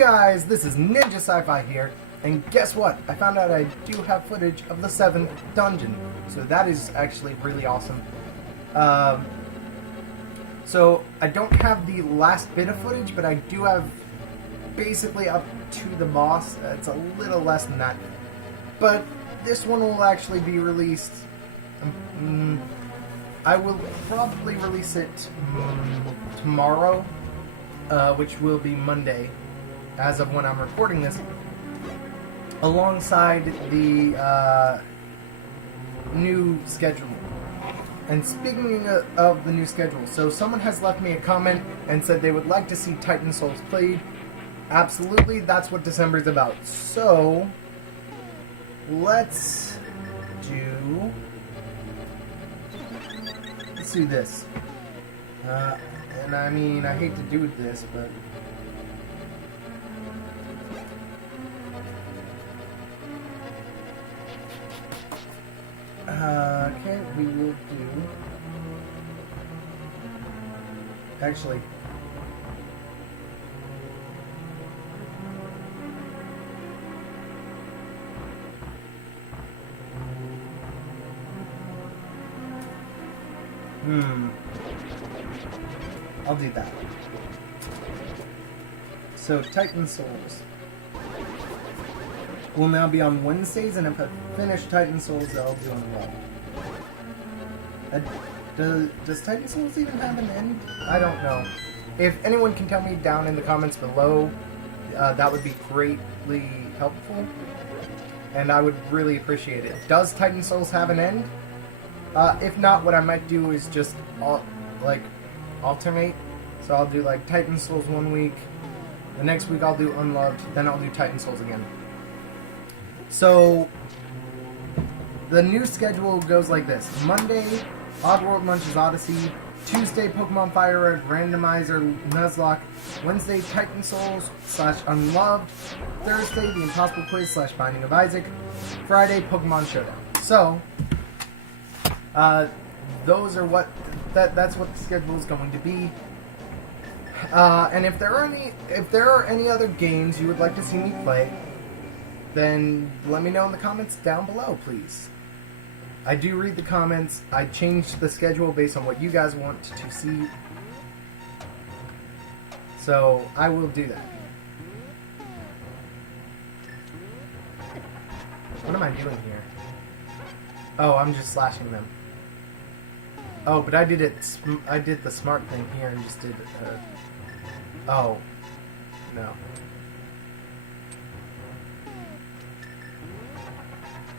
guys, this is Ninja Sci-Fi here, and guess what? I found out I do have footage of the 7th dungeon, so that is actually really awesome. So I don't have the last bit of footage, but I do have basically up to the boss. It's a little less than that, but this one will actually be released. I will probably release it tomorrow, which will be Monday, as of when I'm recording this, alongside the new schedule. And speaking of the new schedule, so someone has left me a comment and said they would like to see Titan Souls played. Absolutely, that's what December is about. So, let's do this. And I mean, I hate to do this, but okay, we will do. Actually, I'll do that. So, Titan Souls will now be on Wednesdays, and if I finish Titan Souls, I'll do on well. Does Titan Souls even have an end? I don't know. If anyone can tell me down in the comments below, that would be greatly helpful, and I would really appreciate it. Does Titan Souls have an end? If not, what I might do is just alternate. So I'll do like Titan Souls one week, the next week I'll do Unloved, then I'll do Titan Souls again. So the new schedule goes like this: Monday, Oddworld Munch's Odyssey; Tuesday, Pokemon Fire Red Randomizer Nuzlocke; Wednesday, Titan Souls / Unloved; Thursday, The Impossible Quiz / Binding of Isaac; Friday, Pokemon Showdown. So those are that's what the schedule is going to be. And if there are any other games you would like to see me play, then let me know in the comments down below, please. I do read the comments. I changed the schedule based on what you guys want to see, so I will do that. What am I doing here? Oh, I'm just slashing them. Oh, but I did the smart thing here and just did oh, no.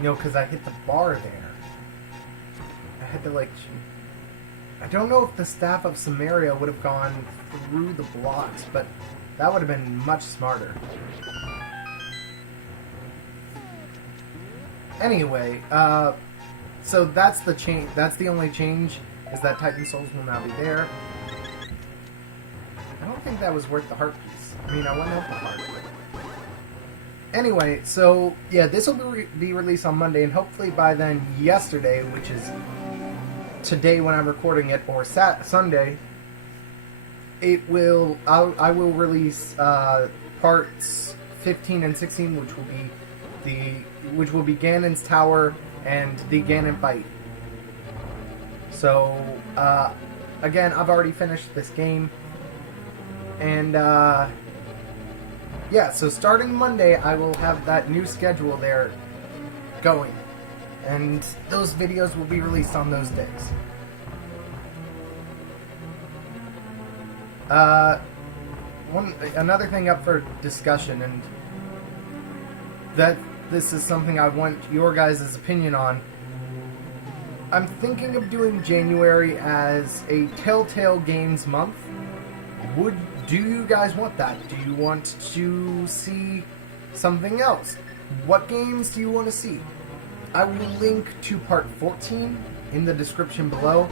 No, because I hit the bar there. I had to, like, I don't know if the Staff of Samaria would have gone through the blocks, but that would have been much smarter. Anyway, so that's the change. That's the only change, is that Titan Souls will now be there. I don't think that was worth the heart piece. I mean, I went up the heart. Anyway, so yeah, this will be released on Monday, and hopefully by then, yesterday, which is today when I'm recording it, or Sunday, I will release parts 15 and 16, which will be Ganon's Tower and the Ganon fight. So again, I've already finished this game, and yeah, so starting Monday, I will have that new schedule there going, and those videos will be released on those days. Another thing up for discussion, and that this is something I want your guys' opinion on. I'm thinking of doing January as a Telltale Games month. Do you guys want that? Do you want to see something else? What games do you want to see? I will link to part 14 in the description below.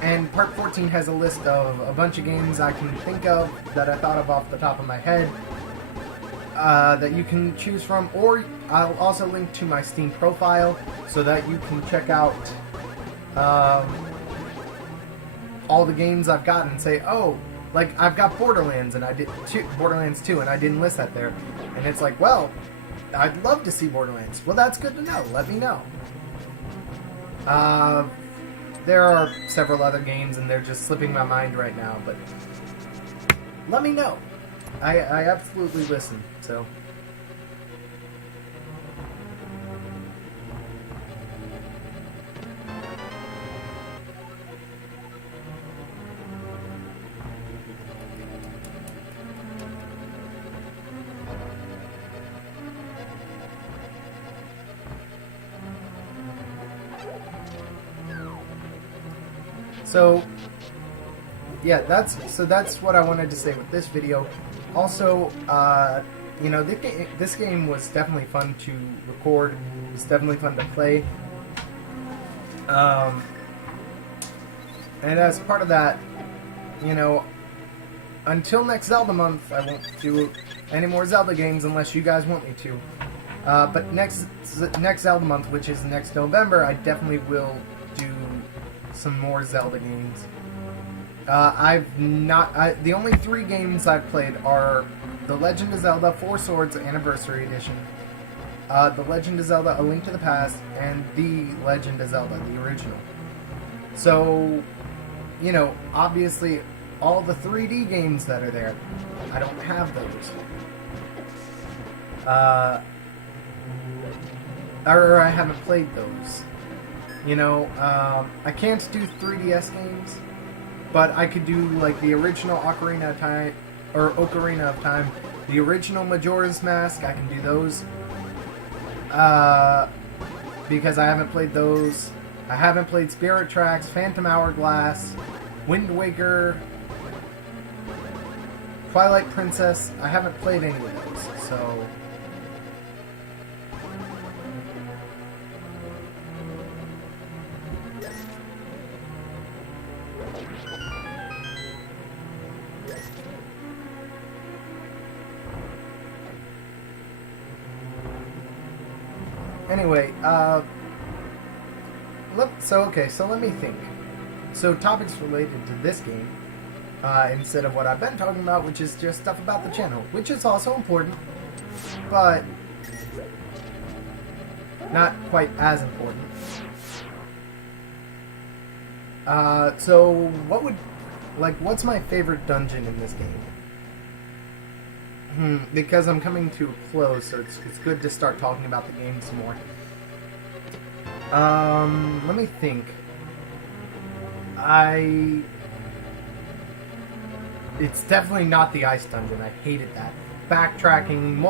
And part 14 has a list of a bunch of games I can think of that I thought of off the top of my head that you can choose from. Or I'll also link to my Steam profile so that you can check out all the games I've got and say, oh, Like, I've got Borderlands, and Borderlands 2, and I didn't list that there. And it's like, well, I'd love to see Borderlands. Well, that's good to know. Let me know. There are several other games, and they're just slipping my mind right now, but let me know. I absolutely listen, so... So, yeah, that's what I wanted to say with this video. Also, you know, this game was definitely fun to record. It was definitely fun to play. And as part of that, you know, until next Zelda month, I won't do any more Zelda games unless you guys want me to. But next Zelda month, which is next November, I definitely will do some more Zelda games. The only 3 games I've played are The Legend of Zelda 4 Swords Anniversary Edition, The Legend of Zelda A Link to the Past, and The Legend of Zelda, the original. So, you know, obviously, all the 3D games that are there, I don't have those. Or I haven't played those. You know, I can't do 3DS games, but I could do, like, the original Ocarina of Time, the original Majora's Mask. I can do those, because I haven't played those. I haven't played Spirit Tracks, Phantom Hourglass, Wind Waker, Twilight Princess. I haven't played any of those, so... Anyway, so let me think. So topics related to this game, instead of what I've been talking about, which is just stuff about the channel, which is also important, but not quite as important. So what's my favorite dungeon in this game? Because I'm coming to a close, so it's good to start talking about the game some more. Let me think. It's definitely not the ice dungeon. I hated that. Backtracking,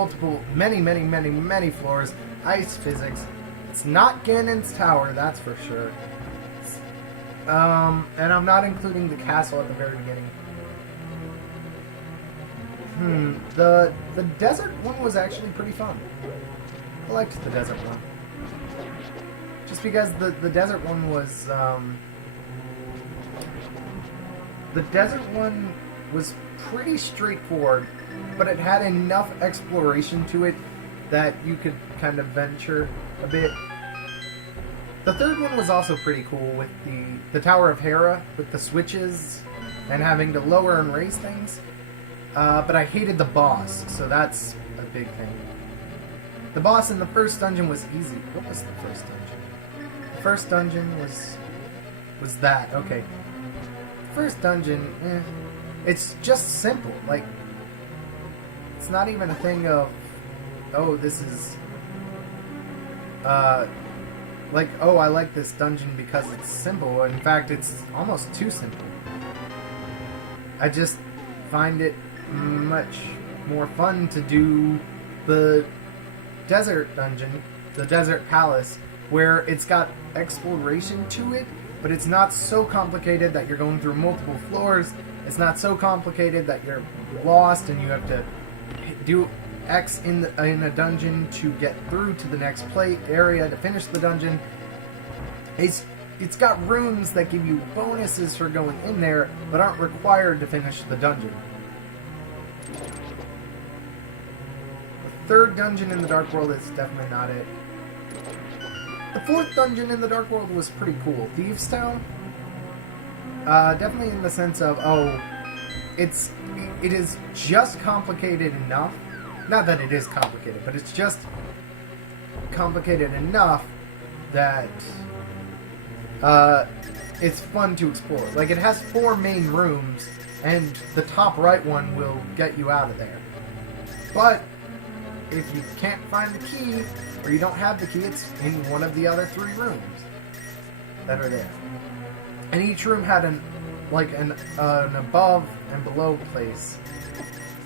many floors, ice physics. It's not Ganon's tower, that's for sure. And I'm not including the castle at the very beginning. The desert one was actually pretty fun. I liked the desert one. Just because the desert one was, the desert one was pretty straightforward, but it had enough exploration to it that you could kind of venture a bit. The third one was also pretty cool with the Tower of Hera, with the switches, and having to lower and raise things. But I hated the boss, so that's a big thing. The boss in the first dungeon was easy. What was the first dungeon? The first dungeon was that. Okay. First dungeon, it's just simple. Like, it's not even a thing of, oh, this is, like, oh, I like this dungeon because it's simple. In fact, it's almost too simple. I just find it much more fun to do the desert dungeon, the desert palace, where it's got exploration to it, but it's not so complicated that you're going through multiple floors. It's not so complicated that you're lost and you have to do X in a dungeon to get through to the next area to finish the dungeon. It's got rooms that give you bonuses for going in there, but aren't required to finish the dungeon. The third dungeon in the Dark World is definitely not it. The fourth dungeon in the Dark World was pretty cool. Thieves Town? Definitely in the sense of, oh, it is just complicated enough. Not that it is complicated, but it's just complicated enough that it's fun to explore. Like, it has 4 main rooms, and the top right one will get you out of there. But if you can't find the key, or you don't have the key, it's in one of the other 3 rooms that are there. And each room had an above and below place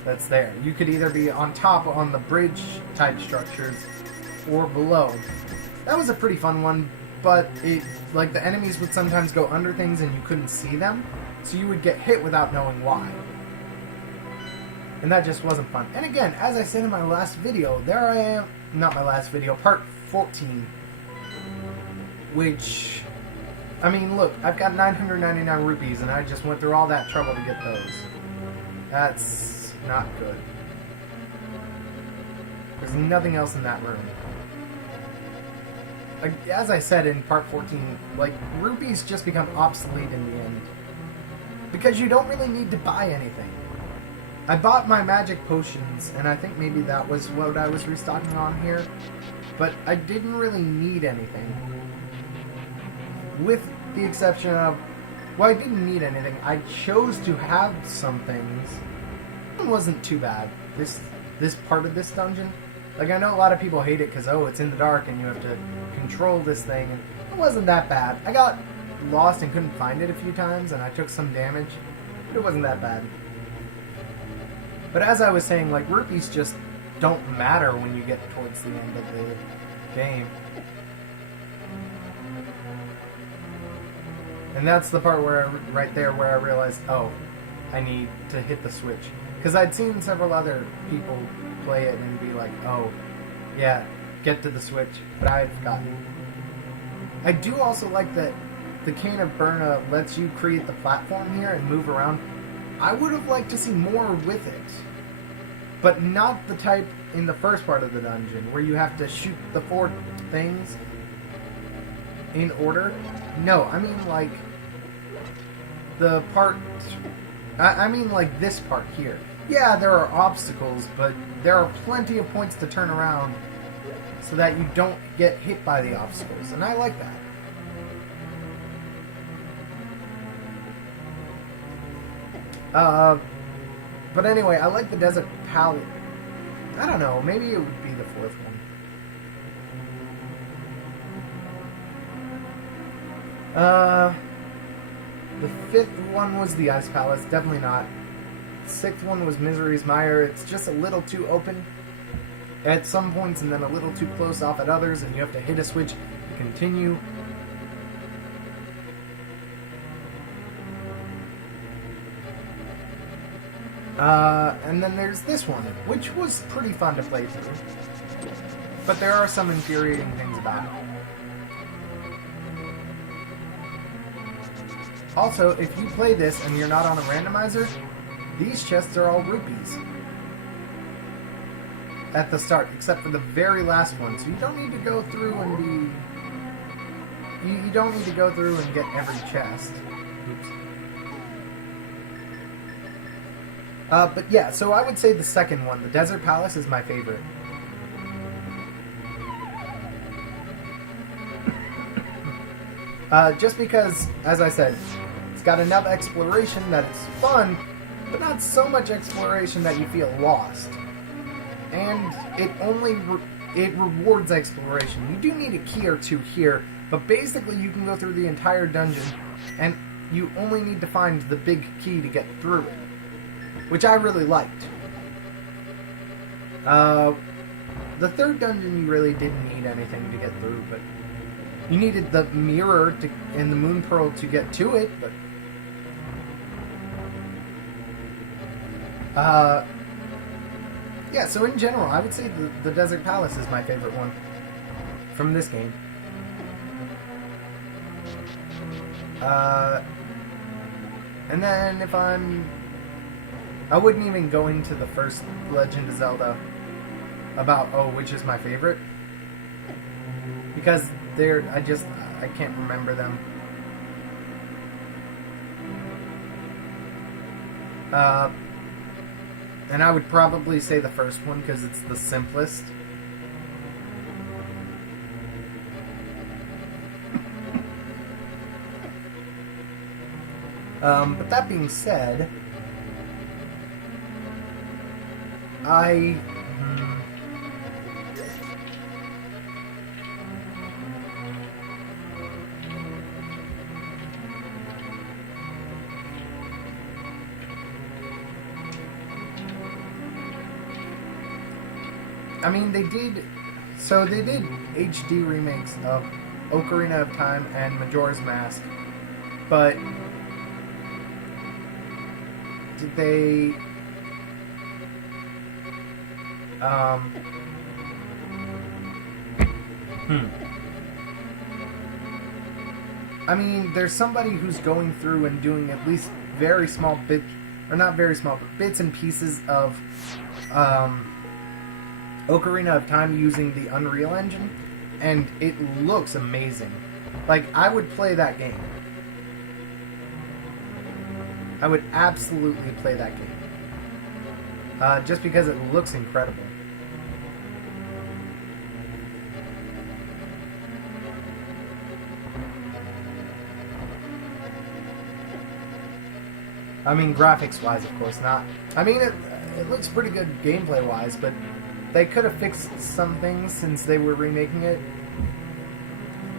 that's there. You could either be on top on the bridge type structures or below. That was a pretty fun one, but the enemies would sometimes go under things and you couldn't see them, so you would get hit without knowing why. And that just wasn't fun. And again, as I said in my last video, there I am, not my last video, part 14, which, I mean, look, I've got 999 rupees, and I just went through all that trouble to get those. That's not good. There's nothing else in that room. As I said in part 14, rupees just become obsolete in the end. Because you don't really need to buy anything. I bought my magic potions, and I think maybe that was what I was restocking on here. But I didn't really need anything. With the exception of, well, I didn't need anything. I chose to have some things. It wasn't too bad, this part of this dungeon. Like, I know a lot of people hate it because, oh, it's in the dark and you have to control this thing. And it wasn't that bad. I got lost and couldn't find it a few times, and I took some damage. But it wasn't that bad. But as I was saying, rupees just don't matter when you get towards the end of the game. And that's the part where, right there, where I realized, oh, I need to hit the switch. Because I'd seen several other people play it and be like, oh, yeah, get to the switch. But I had forgotten. I do also like that the Cane of Berna lets you create the platform here and move around. I would have liked to see more with it. But not the type in the first part of the dungeon, where you have to shoot the 4 things in order. No, I mean the part... I mean this part here. Yeah, there are obstacles, but there are plenty of points to turn around so that you don't get hit by the obstacles, and I like that. But anyway, I like the Desert Palace. I don't know, maybe it would be the 4th one. The 5th one was the Ice Palace, definitely not. The 6th one was Misery's Mire. It's just a little too open at some points and then a little too close off at others, and you have to hit a switch to continue. And then there's this one, which was pretty fun to play through. But there are some infuriating things about it. Also, if you play this and you're not on a randomizer, these chests are all rupees. At the start, except for the very last one. So you don't need to go through and be... You don't need to go through and get every chest. Oops. But yeah, so I would say the second one, the Desert Palace, is my favorite. Just because, as I said, it's got enough exploration that it's fun, but not so much exploration that you feel lost. And it rewards exploration. You do need a key or 2 here, but basically you can go through the entire dungeon, and you only need to find the big key to get through it. Which I really liked. The 3rd dungeon you really didn't need anything to get through, but you needed the mirror and the moon pearl to get to it, but yeah, so in general, I would say the Desert Palace is my favorite one from this game. And then if I wouldn't even go into the first Legend of Zelda about, oh, which is my favorite. Because I can't remember them. And I would probably say the first one because it's the simplest. But that being said, I mean, they did HD remakes of Ocarina of Time and Majora's Mask, but did they I mean, there's somebody who's going through and doing at least very small bits, or not very small, but bits and pieces of Ocarina of Time using the Unreal Engine, and it looks amazing. Like, I would play that game. I would absolutely play that game. Just because it looks incredible. I mean, graphics-wise, of course, not. I mean, it looks pretty good gameplay-wise, but they could have fixed some things since they were remaking it.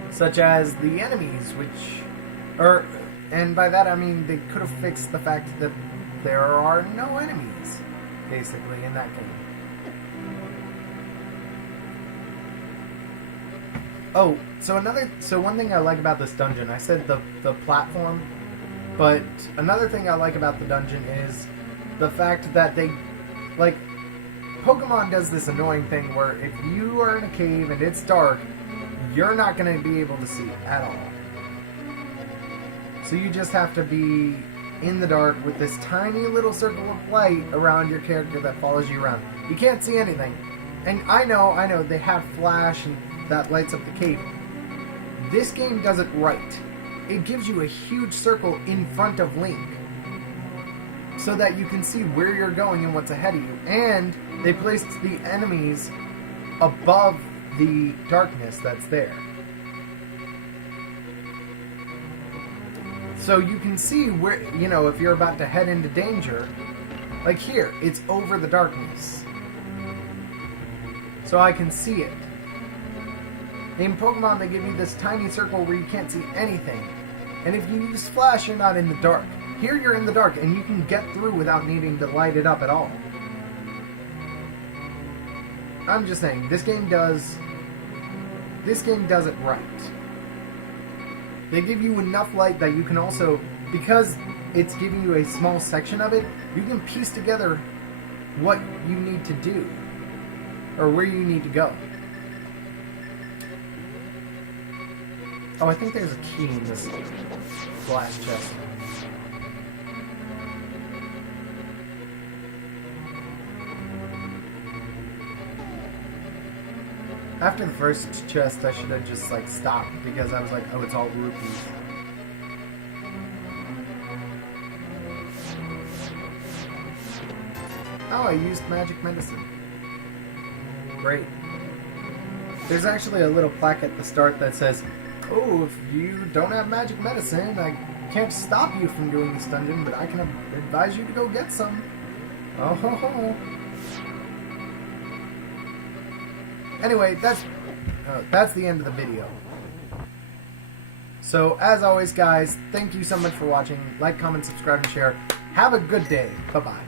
Such as the enemies, and by that I mean they could have fixed the fact that there are no enemies, basically, in that game. Oh, so one thing I like about this dungeon, I said the platform, but another thing I like about the dungeon is the fact that they, like, Pokemon does this annoying thing where if you are in a cave and it's dark, you're not going to be able to see at all. So you just have to be in the dark with this tiny little circle of light around your character that follows you around. You can't see anything. And I know, they have flash and that lights up the cave. This game does it right. It gives you a huge circle in front of Link, so that you can see where you're going and what's ahead of you. And they placed the enemies above the darkness that's there. So you can see where, if you're about to head into danger, like here, it's over the darkness. So I can see it. In Pokemon, they give you this tiny circle where you can't see anything. And if you use flash, you're not in the dark. Here you're in the dark, and you can get through without needing to light it up at all. I'm just saying, this game does it right. They give you enough light that you can also, because it's giving you a small section of it, you can piece together what you need to do, or where you need to go. Oh, I think there's a key in this glass chest. After the first chest, I should have just, stopped, because I was like, oh, it's all rupees. Oh, I used magic medicine. Great. There's actually a little plaque at the start that says, oh, if you don't have magic medicine, I can't stop you from doing this dungeon, but I can advise you to go get some. Oh ho ho. Anyway, that's the end of the video. So, as always, guys, thank you so much for watching. Like, comment, subscribe, and share. Have a good day. Bye-bye.